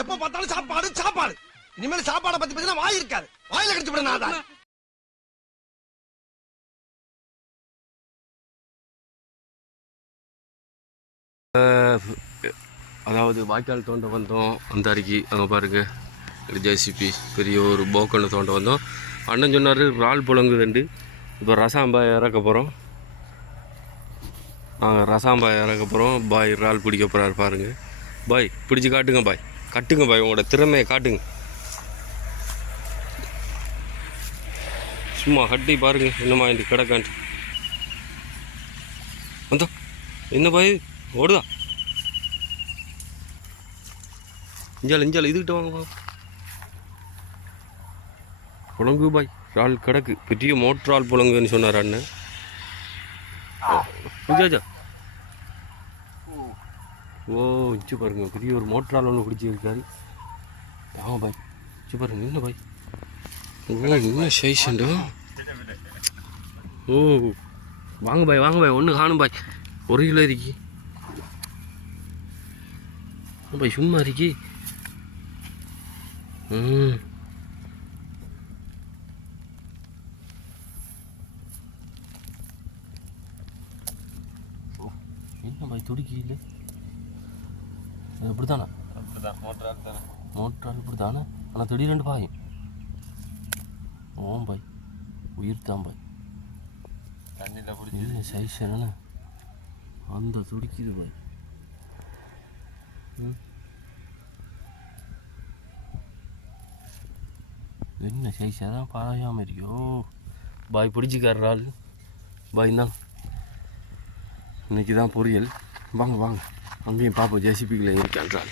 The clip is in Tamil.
எப்ப பார்த்தாலும் சாப்பாடு சாப்பாடு. இனிமேல் சாப்பாடை பத்தி பேசினா வாய் இருக்காது. வாயில கடிச்சு விட நான் தான். அதாவது வாய்க்கால் தோண்ட வந்தோம் அந்த அருகி அங்கே பாருங்க ஜேசிபி பெரிய ஒரு போக்கொண்டு தோண்ட வந்தோம். அண்ணன் சொன்னார் இறால் புழங்குதுண்டு. இப்போ ரசாம்பாய் இறக்க போகிறோம். நாங்கள் ரசாம்பாய் இறக்க போகிறோம். பாய் இறால் பிடிக்க போகிறாரு பாருங்க. பாய் பிடிச்சி காட்டுங்க பாய், கட்டுங்க பாய், உங்களோட திறமையை காட்டுங்க. சும்மா கட்டி பாருங்க என்னம்மா இந்த கிடக்கான்ட்டு. வந்தோ என்ன பாய் ஓடுதா? இஞ்சால் இதுக்கிட்ட வாங்க பாய். புழங்கு பாய், இறால் கிடக்கு. பெரிய மோட்ரால் புழங்குன்னு சொன்னார் அண்ணன். இஞ்சாச்சா ஓ இச்சு பாருங்க, பெரிய ஒரு மோட்ரால் ஒன்று பிடிச்சிருக்காரு. ஆமாம் பாய், இச்சு பாருங்க என்ன பாய், என்ன சைஸுண்டு. ஓ வாங்க பாய் ஒன்று காணும் பாய். 1 கிலோ இருக்கி பாய், சும்மா இருக்கி. என்ன பாய் துடிக்கல? இப்படி தானே மோட்ரால் இப்படி தானே. ஆனால் திடீரெண்டு பாயும். ஓம் பாய் உயிர் தான் பாய். தண்ணியில் பிடிச்சி சைஸ் என்னண்ணே அந்த துடிக்குது பாய். என்ன சைஸ் அதான் பாயாமல் இருக்கியோ பாய். பிடிச்சிக்காரால் பாய் தான். இன்னைக்கு தான் பொரியல். வாங்க அங்கேயும் பார்ப்போம் ஜேசிபிக்குள்ளே இருக்கான்றால்.